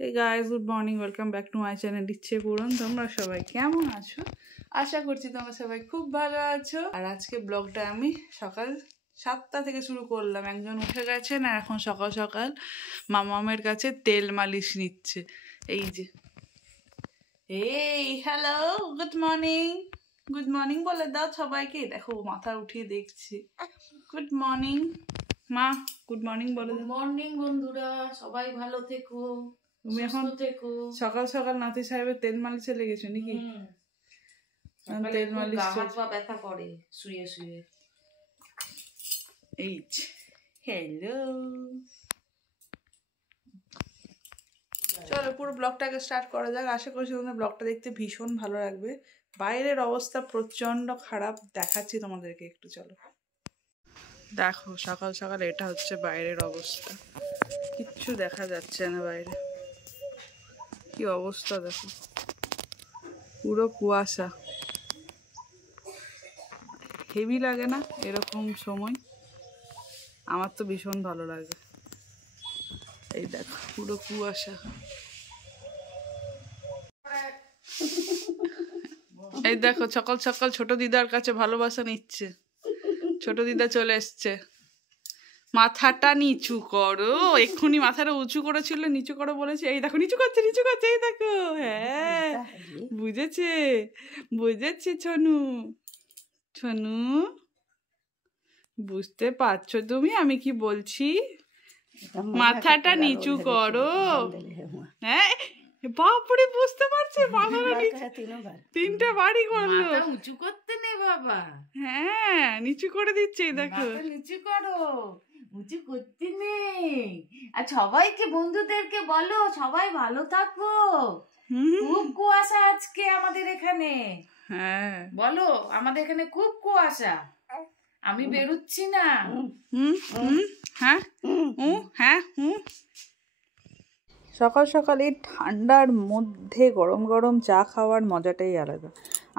Hey guys, good morning. Welcome back to my channel. ইচ্ছে পূরণ। তোমরা সবাই কেমন আছো? আশা করছি তোমরা সবাই খুব ভালো আছো। আর আজকে ব্লগটা আমি সকাল 7টা থেকে শুরু করলাম। একজন উঠে গেছেন আর এখন সকাল সকাল মামামের কাছে তেল মালিশ নিচ্ছে। এই যে এই hello, good morning. Good morning বলে দাও সবাইকে। দেখো মাথা উঠিয়ে দেখছি। গুড মর্নিং মা, গুড মর্নিং বলে দাও। মর্নিং বন্ধুরা, সবাই ভালো থেকো। তুমি এখন সকাল সকাল নাতি সাহেবের তেল মালিশে লেগেছো নাকি? তেল মালিশ ব্যথা করে শুয়ে শুয়ে। এই হ্যালো, চলো পুরো ব্লগটাকে স্টার্ট করা যাক। আশা করছি তোমাদের ব্লগটা দেখতে ভীষণ ভালো লাগবে। বাইরের অবস্থা প্রচন্ড খারাপ, দেখাচ্ছি তোমাদেরকে একটু। চলো দেখো, সকাল সকাল এটা হচ্ছে বাইরের অবস্থা। কিচ্ছু দেখা যাচ্ছে না বাইরে, কি অবস্থা দেখো, পুরো কুয়াশা। হেভি লাগে না এরকম সময়? আমার তো ভীষণ ভালো লাগে। এই দেখো পুরো কুয়াশা। এই দেখো সকাল সকাল ছোট দিদার কাছে ভালোবাসা নিচ্ছে। ছোট দিদা চলে এসছে। মাথাটা নিচু করো, এক্ষুনি মাথাটা উঁচু করেছিল, নিচু করো বলেছে। এই দেখো নিচু করছে, নিচু করছে। এই দেখো, হ্যাঁ বুঝেছে, বুঝেছে ছনু। ছনু বুঝতে পারছো তুমি আমি কি বলছি? মাথাটা নিচু করো। হ্যাঁ বাপরে, বুঝতে পারছে মাথাটা নিচু। 3টে বাড়ি করলো। উঁচু করতে নেই বাবা। হ্যাঁ নিচু করে দিচ্ছে। দেখো নিচু করো, উঁচু করতে নেই। আর সবাইকে, বন্ধুদেরকে বলো সবাই ভালো থাকো। খুব কুয়াশা আজকে আমাদের এখানে। হ্যাঁ বলো, আমাদের এখানে খুব কুয়াশা, আমি বেরোচ্ছি না। হ্যাঁ হ্যাঁ। সকাল সকাল এই ঠান্ডার মধ্যে গরম গরম চা খাওয়ার মজাটাই আলাদা।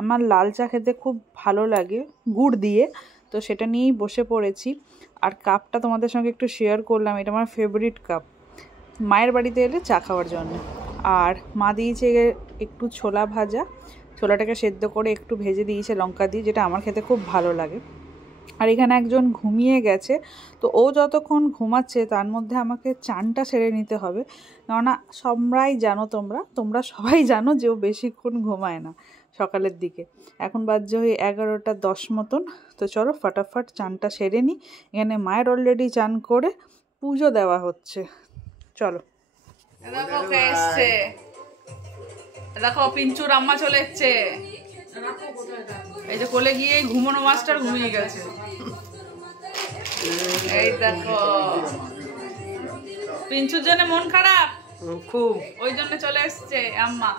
আমার লাল চা খেতে খুব ভালো লাগে গুড় দিয়ে, তো সেটা নিয়েই বসে পড়েছি। আর কাপটা তোমাদের সঙ্গে একটু শেয়ার করলাম, এটা আমার ফেভারিট কাপ মায়ের বাড়িতে এলে চা খাওয়ার জন্য। আর মা দিয়েছে একটু ছোলা ভাজা, ছোলাটাকে সেদ্ধ করে একটু ভেজে দিয়েছে লঙ্কা দিয়ে, যেটা আমার খেতে খুব ভালো লাগে। আর এখানে একজন ঘুমিয়ে গেছে, তো ও যতক্ষণ ঘুমাচ্ছে তার মধ্যে আমাকে চানটা সেরে নিতে হবে। কেননা সবাই জানো, তোমরা সবাই জানো যে ও বেশিক্ষণ ঘুমায় না সকালের দিকে। এখন বাজছে ওই 11:10 মতন। তো চলো ফটাফট চানটা সেরে নিই। এখানে মায়ের অলরেডি চান করে পুজো দেওয়া হচ্ছে। চলো দেখো পিঞ্চুর আম্মা চলে এসছে। এই যে কোলে গিয়ে ঘুমানো মাস্টার ঘুমিয়ে গেছে। এই দেখো পিঞ্চুর জন্য মন খারাপ খুব, ওই জন্য চলে এসছে আম্মা।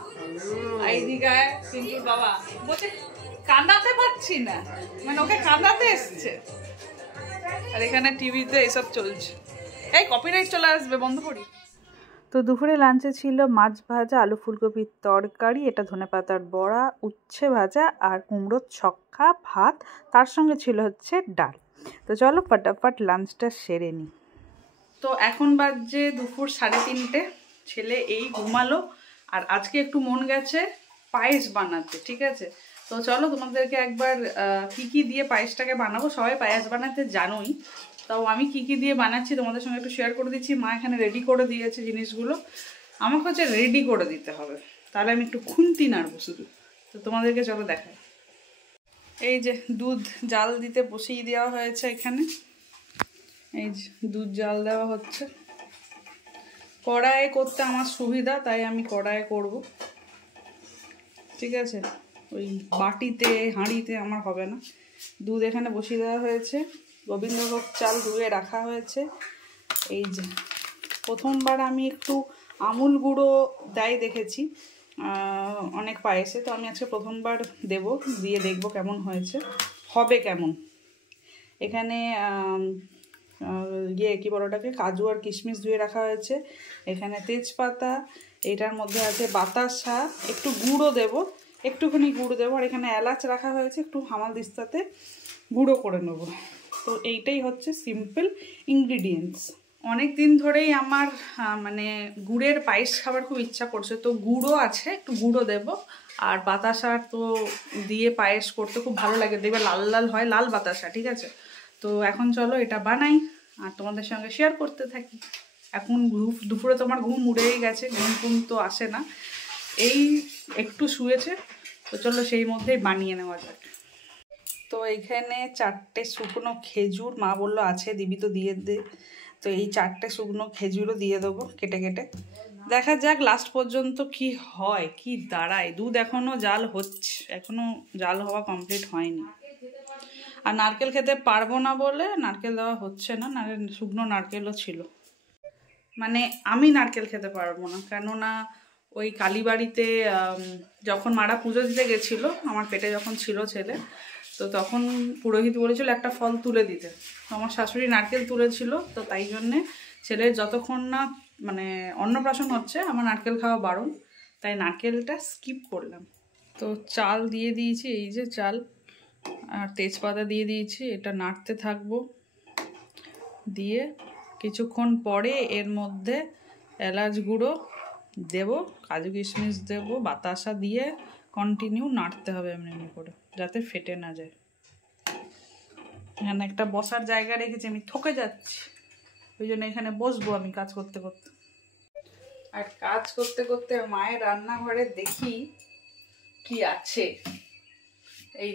এইদিকে পিঞ্চুর বাবা বলছে কাঁদাতে পারছি না, মানে ওকে কাঁদাতে এসছে। আর এখানে টিভিতে এসব চলছে। এই কপিরাইট চলে আসবে, বন্ধ করি। তো দুপুরে লাঞ্চে ছিল মাছ ভাজা, আলু ফুলকপির তরকারি, এটা ধনেপাতার বড়া, উচ্ছে ভাজা আর কুমড়োর ছক্কা, ভাত, তার সঙ্গে ছিল হচ্ছে ডাল। তো চলো ফটাফট লাঞ্চটা সেরে নিই। তো এখন বাজছে দুপুর 3:30। ছেলে এই ঘুমালো, আর আজকে একটু মন গেছে পায়েস বানাতে। ঠিক আছে, তো চলো তোমাদেরকে একবার কি কি দিয়ে পায়েসটাকে বানাবো। সবাই পায়েস বানাতে জানোই, তাও আমি কি কি দিয়ে বানাচ্ছি তোমাদের সঙ্গে একটু শেয়ার করে দিচ্ছি। মা এখানে রেডি করে দিয়েছে জিনিসগুলো, আমাকে হচ্ছে রেডি করে দিতে হবে, তাহলে আমি একটু খুন্তি নাড়বো শুধু। তো তোমাদেরকে চলো দেখাই। এই যে দুধ জাল দিতে বসিয়ে দেওয়া হয়েছে এখানে। এই যে দুধ জাল দেওয়া হচ্ছে। কড়াইয়ে করতে আমার সুবিধা, তাই আমি কড়াইয়ে করব। ঠিক আছে, ওই বাটিতে হাঁড়িতে আমার হবে না। দুধ এখানে বসিয়ে দেওয়া হয়েছে, গোবিন্দভোগ চাল ধুয়ে রাখা হয়েছে। এই যে প্রথমবার আমি একটু আমুল গুঁড়ো দেয় দেখেছি অনেক পায়েসে, তো আমি আজকে প্রথমবার দিয়ে দেখবো কেমন হয়েছে, হবে কেমন। এখানে কি বড়টাকে কাজু আর কিশমিশ ধুয়ে রাখা হয়েছে। এখানে তেজপাতা, এটার মধ্যে আছে বাতাসা, একটু গুঁড়ো দেবো, একটুখানি গুঁড়ো দেবো। আর এখানে এলাচ রাখা হয়েছে, একটু হামাল দিস্তাতে গুঁড়ো করে নেবো। তো এইটাই হচ্ছে সিম্পল ইনগ্রিডিয়েন্টস। অনেক দিন ধরেই আমার মানে গুড়ের পায়েস খাবার খুব ইচ্ছা করছে, তো গুড়ও আছে, একটু গুড়ও দেব। আর বাতাসা তো দিয়ে পায়েস করতে খুব ভালো লাগে, দেখবে লাল লাল হয়, লাল বাতাসা, ঠিক আছে। তো এখন চলো এটা বানাই আর তোমাদের সঙ্গে শেয়ার করতে থাকি। এখন দুপুরে তোমার ঘুম উড়েই গেছে, ঘুম তো আসে না, এই একটু শুয়েছে, তো চলো সেই মধ্যেই বানিয়ে নেওয়া যাক। তো এইখানে 4টে শুকনো খেজুর মা বললো আছে, দিবি তো দিয়ে দে। তো এই 4টে শুকনো খেজুরও দিয়ে দেবো কেটে কেটে। দেখা যাক লাস্ট পর্যন্ত কি হয়, কি দাঁড়ায়। দুধ এখনও জাল হচ্ছে, এখনও জাল হওয়া কমপ্লিট হয়নি। আর নারকেল খেতে পারবো না বলে নারকেল দেওয়া হচ্ছে না, শুকনো নারকেলও ছিল। মানে আমি নারকেল খেতে পারবো না, কেননা ওই কালীবাড়িতে যখন মারা পুজো দিতে গেছিলো, আমার পেটে যখন ছিল ছেলে, তো তখন পুরোহিত বলেছিল একটা ফল তুলে দিতে। তো আমার শাশুড়ি নারকেল তুলেছিল, তো তাই জন্যে ছেলের যতক্ষণ না মানে অন্নপ্রাশন হচ্ছে আমার নারকেল খাওয়া বারণ, তাই নারকেলটা স্কিপ করলাম। তো চাল দিয়ে দিয়েছি, এই যে চাল, আর তেজপাতা দিয়ে দিয়েছি, এটা নাড়তে থাকবো। দিয়ে কিছুক্ষণ পরে এর মধ্যে এলাচ গুঁড়ো দেব, কাজু কিশমিশ দেবো, বাতাসা দিয়ে কন্টিনিউ নাড়তে হবে এমনি এমনি করে, যাতে ফেটে না যায়। এখানে একটা বসার জায়গা রেখেছি, আমি ঠকে যাচ্ছি, ওই জন্য এখানে বসবো আমি কাজ করতে করতে। আর কাজ করতে করতে মায়ের রান্নাঘরে দেখি কি আছে। এই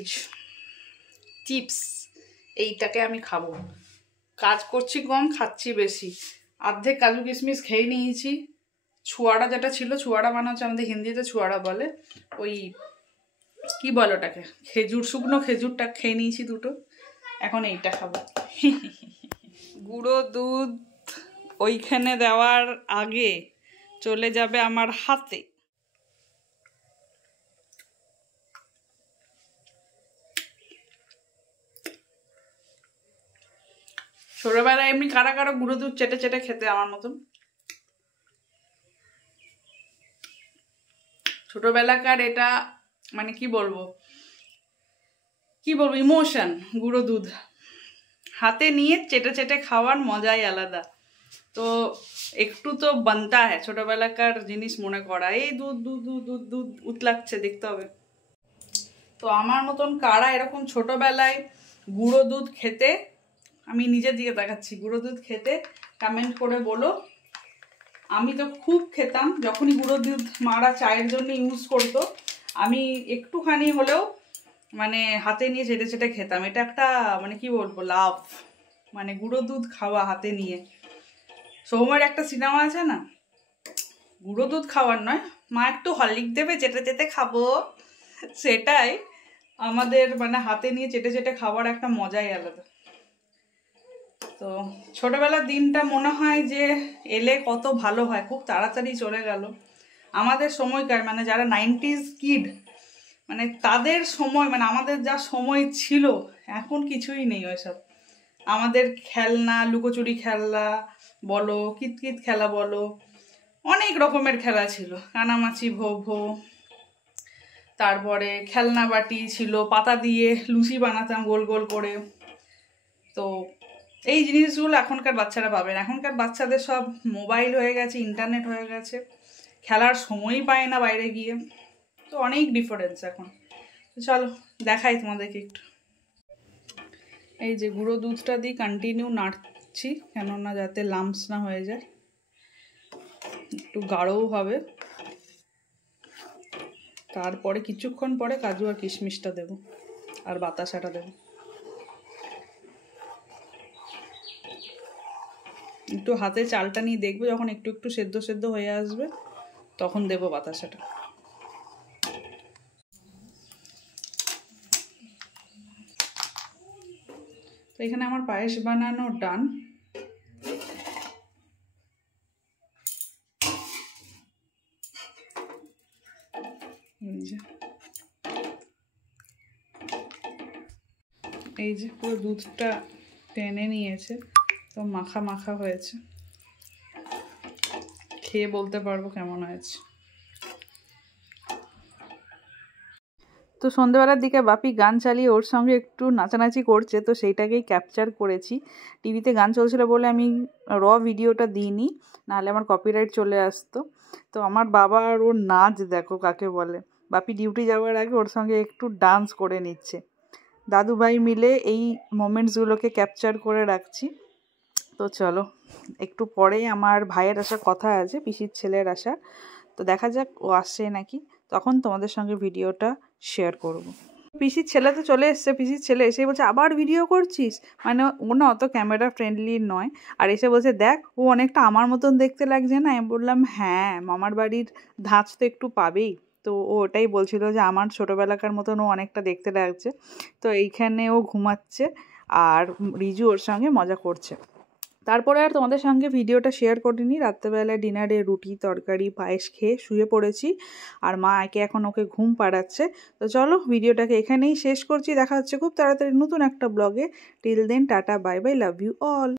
চিপস, এইটাকে আমি খাবো। কাজ করছি কম, খাচ্ছি বেশি। অর্ধেক কাজু কিশমিশ খেয়ে নিয়েছি। ছুয়াড়া যেটা ছিল, ছুয়াড়া মানে হচ্ছে আমাদের হিন্দিতে ছুয়াড়া বলে, ওই কি বলে ওটাকে, খেজুর, শুকনো খেজুরটা খেয়ে নিয়েছি দুটো। এখন এইটা খাবো। গুঁড়ো দুধ ওইখানে দেওয়ার আগে চলে যাবে আমার হাতে। ছোটবেলায় এমনি কারা কারা গুঁড়ো দুধ চেটে চেটে খেতে আমার মতন? ছোটবেলাকার এটা মানে কি বলবো ইমোশন। গুঁড়ো দুধ হাতে নিয়ে চেটে চেটে খাওয়ার মজাই আলাদা। তো একটু তো বানতা হ্যাঁ ছোটবেলাকার জিনিস মনে করা। এই দুধ দুধ দুধ দুধ দুধ উতলাচ্ছে, দেখতে হবে। তো আমার মতন কারা এরকম ছোটবেলায় গুঁড়ো দুধ খেতে, আমি নিজের দিকে দেখাচ্ছি, গুঁড়ো দুধ খেতে কমেন্ট করে বলো। আমি তো খুব খেতাম, যখনই গুঁড়ো দুধ মারা চায়ের জন্য ইউজ করতো, আমি একটুখানি হলেও মানে হাতে নিয়ে চেটে চেটে খেতাম। এটা একটা মানে কি বলবো লাভ, মানে গুঁড়ো দুধ খাওয়া হাতে নিয়ে। সৌম্যের একটা সিনেমা আছে না, গুঁড়ো দুধ খাওয়ার নয়, মা একটু হরলিক দেবে চেটে চেটে খাবো, সেটাই আমাদের মানে হাতে নিয়ে চেটে চেটে খাওয়ার একটা মজাই আলাদা। তো ছোটবেলার দিনটা মনে হয় যে এলে কত ভালো হয়, খুব তাড়াতাড়ি চলে গেল। আমাদের সময়কার মানে যারা 90s কিড, মানে তাদের সময়, মানে আমাদের যা সময় ছিল, এখন কিছুই নেই ওইসব। আমাদের খেলনা, লুকোচুরি খেলা বলো, কিতকিত খেলা বলো, অনেক রকমের খেলা ছিল। কানামাছি, ভো ভো, তারপরে খেলনা বাটি ছিল, পাতা দিয়ে লুচি বানাতাম গোল গোল করে। তো এই জিনিসগুলো এখনকার বাচ্চারা পাবে না। এখনকার বাচ্চাদের সব মোবাইল হয়ে গেছে, ইন্টারনেট হয়ে গেছে, খেলার সময়ই পায় না বাইরে গিয়ে। তো অনেক ডিফারেন্স এখন। তো চলো দেখাই তোমাদেরকে একটু। এই যে গুঁড়ো দুধটা দিয়ে কন্টিনিউ নাড়ছি, কেননা যাতে লাম্পস না হয়ে যায়, একটু গাঢ়ও হবে। তারপরে কিছুক্ষণ পরে কাজু আর কিশমিশটা দেবো, আর বাতাসাটা দেবো। একটু হাতে চালটা নিয়ে দেখবো, যখন একটু একটু সেদ্ধ সেদ্ধ হয়ে আসবে তখন দেবো বাতাসাটা। তো এখানে আমার পায়েস বানানো ডান। এই যে পুরো দুধটা টেনে নিয়েছে, তো মাখা মাখা হয়েছে, খেয়ে বলতে পারবো কেমন হয়েছে। তো সন্ধ্যেবেলার দিকে বাপি গান চালিয়ে ওর সঙ্গে একটু নাচানাচি করছে, তো সেইটাকেই ক্যাপচার করেছি। টিভিতে গান চলছিল বলে আমি ভিডিওটা দিইনি, নাহলে আমার কপিরাইট চলে আসতো। তো আমার বাবা আর ওর নাচ দেখো কাকে বলে। বাপি ডিউটি যাওয়ার আগে ওর সঙ্গে একটু ডান্স করে নিচ্ছে। দাদু ভাই মিলে এই মোমেন্টসগুলোকে ক্যাপচার করে রাখছি। তো চলো, একটু পরেই আমার ভাইয়ের আসার কথা আছে, পিসির ছেলের আসার। তো দেখা যাক ও আসছে নাকি, তখন তোমাদের সঙ্গে ভিডিওটা শেয়ার করব। পিসির ছেলে তো চলে এসছে, পিসির ছেলে এসে বলছে আবার ভিডিও করছিস, মানে ও না অত ক্যামেরা ফ্রেন্ডলি নয়। আর এসে বলছে দেখ ও অনেকটা আমার মতন দেখতে লাগছে না। আমি বললাম হ্যাঁ, মামার বাড়ির ধাঁচ তো একটু পাবেই। তো ও ওটাই বলছিল যে আমার ছোটোবেলাকার মতন ও অনেকটা দেখতে লাগছে। তো এইখানে ও ঘুমাচ্ছে আর রিজু ওর সঙ্গে মজা করছে। তারপরে আর তোমাদের সঙ্গে ভিডিওটা শেয়ার করিনি। রাত্রেবেলায় ডিনারে রুটি তরকারি পায়েস খেয়ে শুয়ে পড়েছি, আর মা এখন ওকে ঘুম পাড়াচ্ছে। তো চলো ভিডিওটাকে এখানেই শেষ করছি। দেখা হচ্ছে খুব তাড়াতাড়ি নতুন একটা ব্লগে। Till then tata bye bye, love you all.